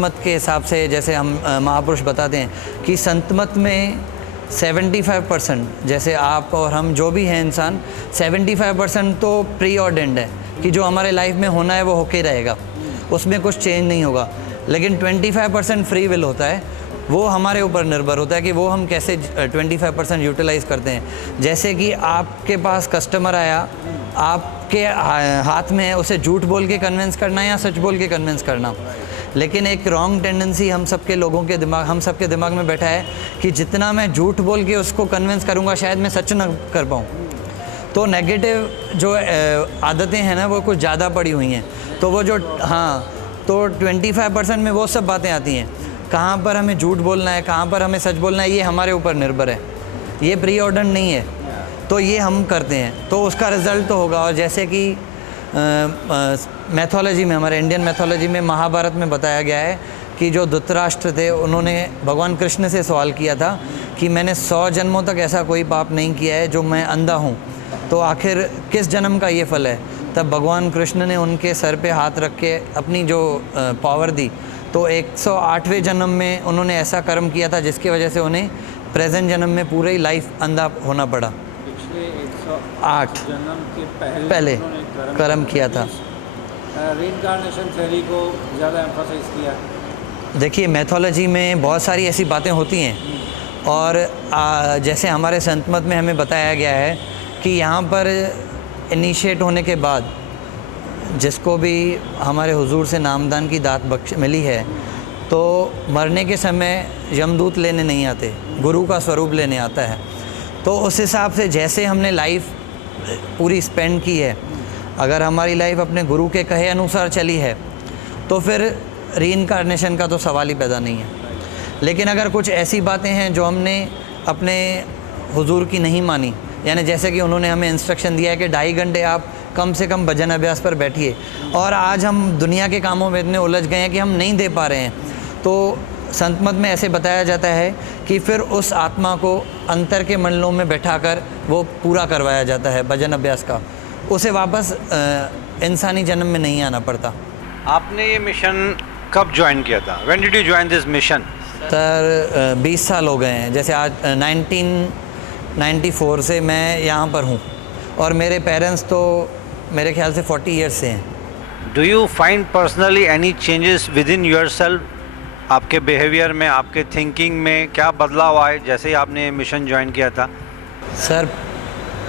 संत मत के हिसाब से, जैसे हम महापुरुष बताते हैं कि संत मत में 75%, जैसे आप और हम जो भी हैं इंसान, 75% तो प्री ऑर्डेंड है कि जो हमारे लाइफ में होना है वो होके रहेगा, उसमें कुछ चेंज नहीं होगा। लेकिन 25% फ्री विल होता है, वो हमारे ऊपर निर्भर होता है कि वो हम कैसे 25% यूटिलाइज़ करते हैं। जैसे कि आपके पास कस्टमर आया, आपके हाथ में है उसे झूठ बोल के कन्विंस करना या सच बोल के कन्विंस करना। लेकिन एक रॉन्ग टेंडेंसी हम सबके दिमाग में बैठा है कि जितना मैं झूठ बोल के उसको कन्विंस करूँगा शायद मैं सच ना कर पाऊँ। तो नेगेटिव जो आदतें हैं ना वो कुछ ज़्यादा पड़ी हुई हैं। तो वो जो तो 25% में वो सब बातें आती हैं। कहाँ पर हमें झूठ बोलना है, कहाँ पर हमें सच बोलना है, ये हमारे ऊपर निर्भर है, ये प्री ऑर्डर नहीं है। तो ये हम करते हैं तो उसका रिज़ल्ट तो होगा। और जैसे कि मैथोलॉजी में, हमारे इंडियन मैथोलॉजी में, महाभारत में बताया गया है कि जो धृतराष्ट्र थे उन्होंने भगवान कृष्ण से सवाल किया था कि मैंने 100 जन्मों तक ऐसा कोई पाप नहीं किया है जो मैं अंधा हूँ, तो आखिर किस जन्म का ये फल है। तब भगवान कृष्ण ने उनके सर पे हाथ रख के अपनी जो पावर दी, तो 108वें जन्म में उन्होंने ऐसा कर्म किया था जिसकी वजह से उन्हें प्रेजेंट जन्म में पूरी लाइफ अंधा होना पड़ा। पिछले 108 जन्म के पहले कर्म किया था। रीइंकार्नेशन थ्योरी को ज़्यादा एम्फसाइज किया। देखिए मैथोलॉजी में बहुत सारी ऐसी बातें होती हैं, और जैसे हमारे संत मत में हमें बताया गया है कि यहाँ पर इनिशिएट होने के बाद जिसको भी हमारे हुजूर से नामदान की दात बख्श मिली है, तो मरने के समय यमदूत लेने नहीं आते, गुरु का स्वरूप लेने आता है। तो उस हिसाब से जैसे हमने लाइफ पूरी स्पेंड की है, अगर हमारी लाइफ अपने गुरु के कहे अनुसार चली है तो फिर रीइंकार्नेशन का तो सवाल ही पैदा नहीं है। लेकिन अगर कुछ ऐसी बातें हैं जो हमने अपने हुजूर की नहीं मानी, यानी जैसे कि उन्होंने हमें इंस्ट्रक्शन दिया है कि 2.5 घंटे आप कम से कम भजन अभ्यास पर बैठिए, और आज हम दुनिया के कामों में इतने उलझ गए हैं कि हम नहीं दे पा रहे हैं, तो संत मत में ऐसे बताया जाता है कि फिर उस आत्मा को अंतर के मंडलों में बैठाकर वो पूरा करवाया जाता है भजन अभ्यास का, उसे वापस इंसानी जन्म में नहीं आना पड़ता। आपने ये मिशन कब ज्वाइन किया था? When did you join this mission? Sir 20 साल हो गए हैं। जैसे आज 1994 से मैं यहाँ पर हूँ, और मेरे पेरेंट्स तो मेरे ख्याल से 40 ईयर्स से हैं। Do you find personally any changes within yourself? आपके बिहेवियर में, आपके थिंकिंग में क्या बदलाव आए जैसे ही आपने मिशन ज्वाइन किया था? सर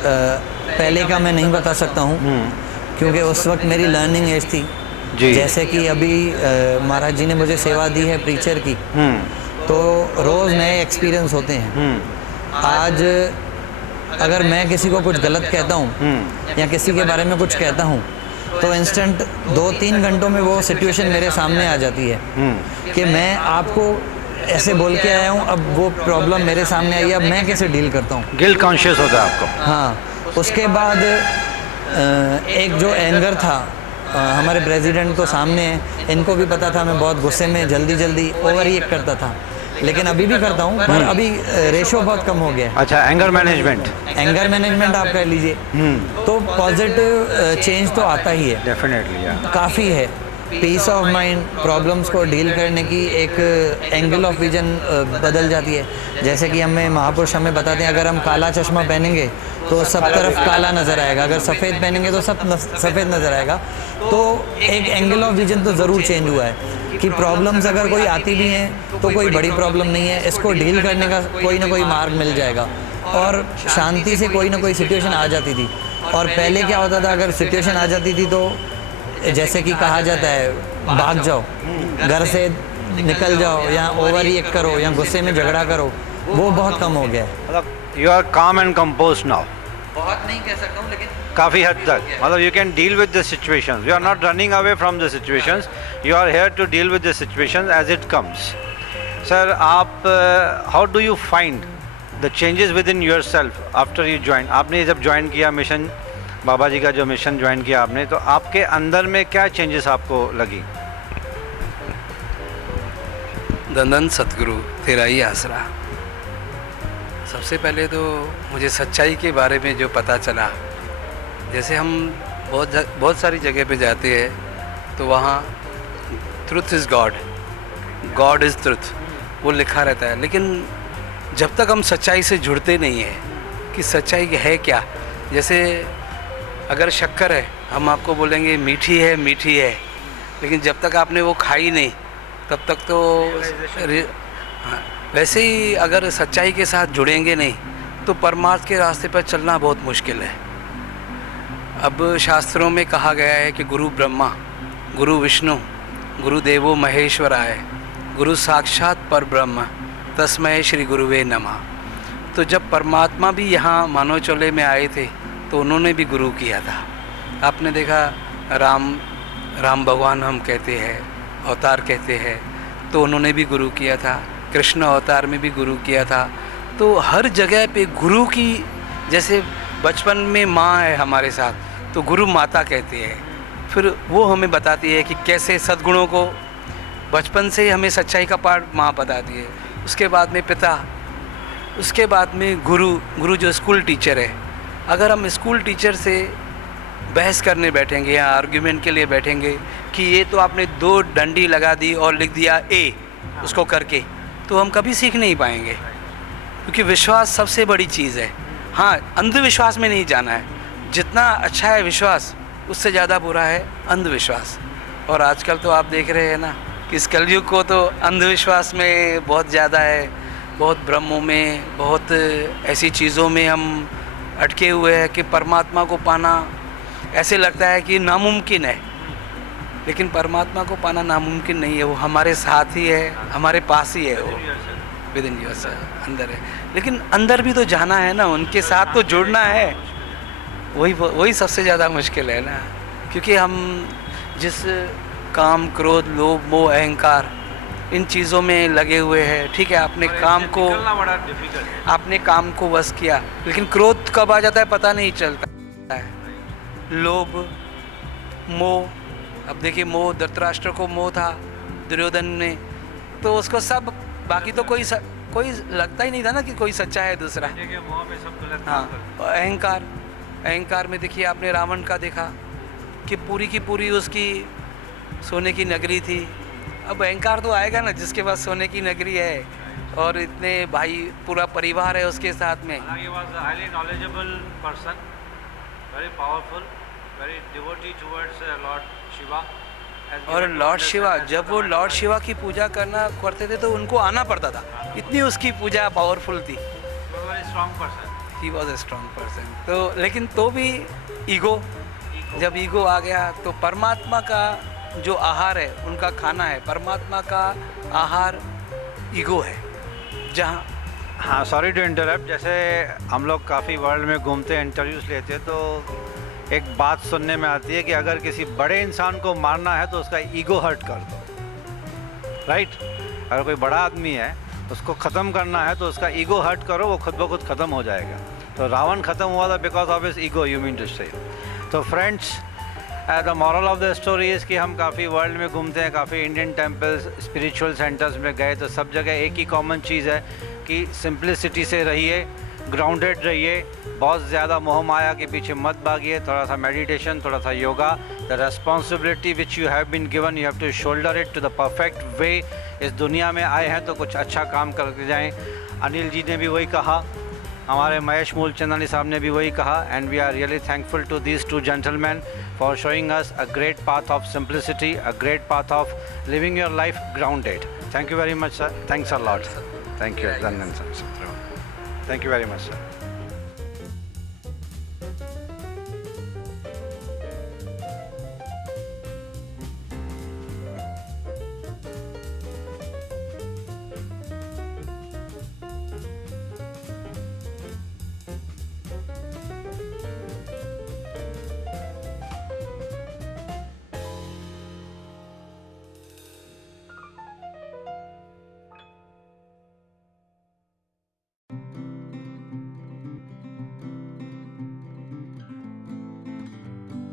पहले का मैं नहीं बता सकता हूँ, क्योंकि उस वक्त मेरी लर्निंग एज थी जी। जैसे कि अभी महाराज जी ने मुझे सेवा दी है प्रीचर की, तो रोज़ नए एक्सपीरियंस होते हैं। आज अगर मैं किसी को कुछ गलत कहता हूँ या किसी के बारे में कुछ कहता हूँ, तो इंस्टेंट 2-3 घंटों में वो सिचुएशन मेरे सामने आ जाती है कि मैं आपको ऐसे बोल के आया हूँ, अब वो प्रॉब्लम मेरे सामने आई है, अब मैं कैसे डील करता हूँ। गिल्ट कॉन्शियस होता है आपको? हाँ। उसके बाद एक जो एंगर था, हमारे प्रेसिडेंट तो सामने हैं, इनको भी पता था मैं बहुत गुस्से में जल्दी ओवर रिएक्ट करता था, लेकिन अभी भी करता हूँ, पर अभी रेशो बहुत कम हो गया। अच्छा, एंगर मैनेजमेंट आप कर लीजिए, तो पॉजिटिव चेंज तो आता ही है, डेफिनेटली काफ़ी है। पीस ऑफ माइंड, प्रॉब्लम्स को डील करने की एक एंगल ऑफ विजन बदल जाती है। जैसे कि हमें महापुरुष हमें बताते हैं, अगर हम काला चश्मा पहनेंगे तो सब तरफ काला नज़र आएगा, अगर सफ़ेद पहनेंगे तो सब सफ़ेद नज़र आएगा। तो एक एंगल ऑफ विजन तो ज़रूर चेंज हुआ है कि प्रॉब्लम्स अगर कोई आती भी हैं तो कोई बड़ी प्रॉब्लम नहीं है, इसको डील करने का कोई ना कोई मार्ग मिल जाएगा, और शांति से कोई ना कोई सिचुएशन आ जाती थी। और पहले क्या होता था, अगर सिचुएशन आ जाती थी तो जैसे कि कहा जाता है भाग जाओ, घर से निकल जाओ, या ओवर रिएक्ट करो, या गुस्से में झगड़ा करो, वो बहुत कम हो गया है। मतलब यू आर काम एंड कंपोज नाउ? बहुत नहीं कह सकता हूँ, लेकिन काफ़ी हद तक, मतलब you can deal with the situations, you are not running away from the situations, you are here to deal with the situations as it comes. Sir, आप how do you find the changes within yourself after you join? आपने जब join किया mission, बाबा जी का जो mission join किया आपने, तो आपके अंदर में क्या चेंजेस आपको लगी? धन सतगुरु तेरा ही आसरा। सबसे पहले तो मुझे सच्चाई के बारे में जो पता चला, जैसे हम बहुत सारी जगह पे जाते हैं तो वहाँ truth is God, God is truth, वो लिखा रहता है। लेकिन जब तक हम सच्चाई से जुड़ते नहीं हैं कि सच्चाई है क्या, जैसे अगर शक्कर है हम आपको बोलेंगे मीठी है मीठी है, लेकिन जब तक आपने वो खाई नहीं तब तक तो हाँ, वैसे ही अगर सच्चाई के साथ जुड़ेंगे नहीं तो परमार्थ के रास्ते पर चलना बहुत मुश्किल है। अब शास्त्रों में कहा गया है कि गुरु ब्रह्मा, गुरु विष्णु, गुरुदेवो महेश्वराय, गुरु साक्षात पर ब्रह्म, तस्मै श्री गुरुवे नमः। तो जब परमात्मा भी यहाँ मानवचोले में आए थे तो उन्होंने भी गुरु किया था। आपने देखा राम भगवान हम कहते हैं, अवतार कहते हैं, तो उन्होंने भी गुरु किया था। कृष्ण अवतार में भी गुरु किया था। तो हर जगह पे गुरु की, जैसे बचपन में माँ है हमारे साथ तो गुरु माता कहते हैं, फिर वो हमें बताती है कि कैसे सद्गुणों को, बचपन से ही हमें सच्चाई का पाठ माँ बताती है। उसके बाद में पिता, उसके बाद में गुरु जो स्कूल टीचर है। अगर हम स्कूल टीचर से बहस करने बैठेंगे या आर्ग्यूमेंट के लिए बैठेंगे कि ये तो आपने 2 डंडी लगा दी और लिख दिया ए उसको करके, तो हम कभी सीख नहीं पाएंगे, क्योंकि विश्वास सबसे बड़ी चीज़ है। हाँ, अंधविश्वास में नहीं जाना है। जितना अच्छा है विश्वास, उससे ज़्यादा बुरा है अंधविश्वास। और आजकल तो आप देख रहे हैं ना कि इस कलयुग को तो अंधविश्वास में बहुत ज़्यादा है, बहुत भ्रमों में, बहुत ऐसी चीज़ों में हम अटके हुए हैं कि परमात्मा को पाना ऐसे लगता है कि नामुमकिन है। लेकिन परमात्मा को पाना नामुमकिन नहीं है, वो हमारे साथ ही है, हमारे पास ही है, वो विद इन योरसेल्फ, अंदर है। लेकिन अंदर भी तो जाना है ना, उनके साथ तो जुड़ना है। वही सबसे ज़्यादा मुश्किल है ना, क्योंकि हम जिस काम, क्रोध, लोभ, मोह, अहंकार, इन चीज़ों में लगे हुए हैं। ठीक है, आपने काम को वश किया, लेकिन क्रोध कब आ जाता है पता नहीं चलता है। लोभ, मोह, अब देखिए मोह, धृतराष्ट्र को मोह था दुर्योधन ने, तो उसको सब, बाकी तो कोई लगता ही नहीं था ना कि कोई सच्चा है दूसरा। हाँ, अहंकार में देखिए आपने रावण का देखा कि पूरी की पूरी उसकी सोने की नगरी थी। अब अहंकार तो आएगा ना जिसके पास सोने की नगरी है और इतने भाई, पूरा परिवार है उसके साथ में। और लॉर्ड शिवा, जब वो लॉर्ड शिवा की पूजा करते थे तो उनको आना पड़ता था, इतनी उसकी पूजा पावरफुल थी। He was a strong person. तो लेकिन तो भी ईगो, जब ईगो आ गया तो परमात्मा का जो आहार है उनका खाना है, परमात्मा का आहार ईगो है। जहाँ, हाँ, सॉरी टू इंटरप्ट, जैसे हम लोग काफ़ी वर्ल्ड में घूमते हैं, इंटरव्यूज़ लेते हैं, तो एक बात सुनने में आती है कि अगर किसी बड़े इंसान को मारना है तो उसका ईगो हर्ट कर दो, राइट। अगर कोई बड़ा आदमी है उसको ख़त्म करना है तो उसका ईगो हर्ट करो, वो खुद ब खुद ख़त्म हो जाएगा। तो रावण ख़त्म हुआ था because of his ego, you mean to say. तो friends, the moral of the story is कि हम काफ़ी वर्ल्ड में घूमते हैं, काफ़ी इंडियन टेम्पल्स, स्पिरिचुअल सेंटर्स में गए तो सब जगह एक ही कॉमन चीज़ है कि सिंप्लिसिटी से रहिए, ग्राउंडेड रहिए, बहुत ज़्यादा मोह माया के पीछे मत भागिए, थोड़ा सा मेडिटेशन, थोड़ा सा yoga. The responsibility which you have been given, you have to shoulder it to the perfect way. इस दुनिया में आए हैं तो कुछ अच्छा काम करके जाएं। अनिल जी ने भी वही कहा, हमारे महेश मूलचंदानी साहब ने भी वही कहा, and we are really thankful to these 2 gentlemen for showing us a great path of simplicity, a great path of living your life grounded. Thank you very much, sir. Thanks a lot. Thank you. Thank you very much, sir.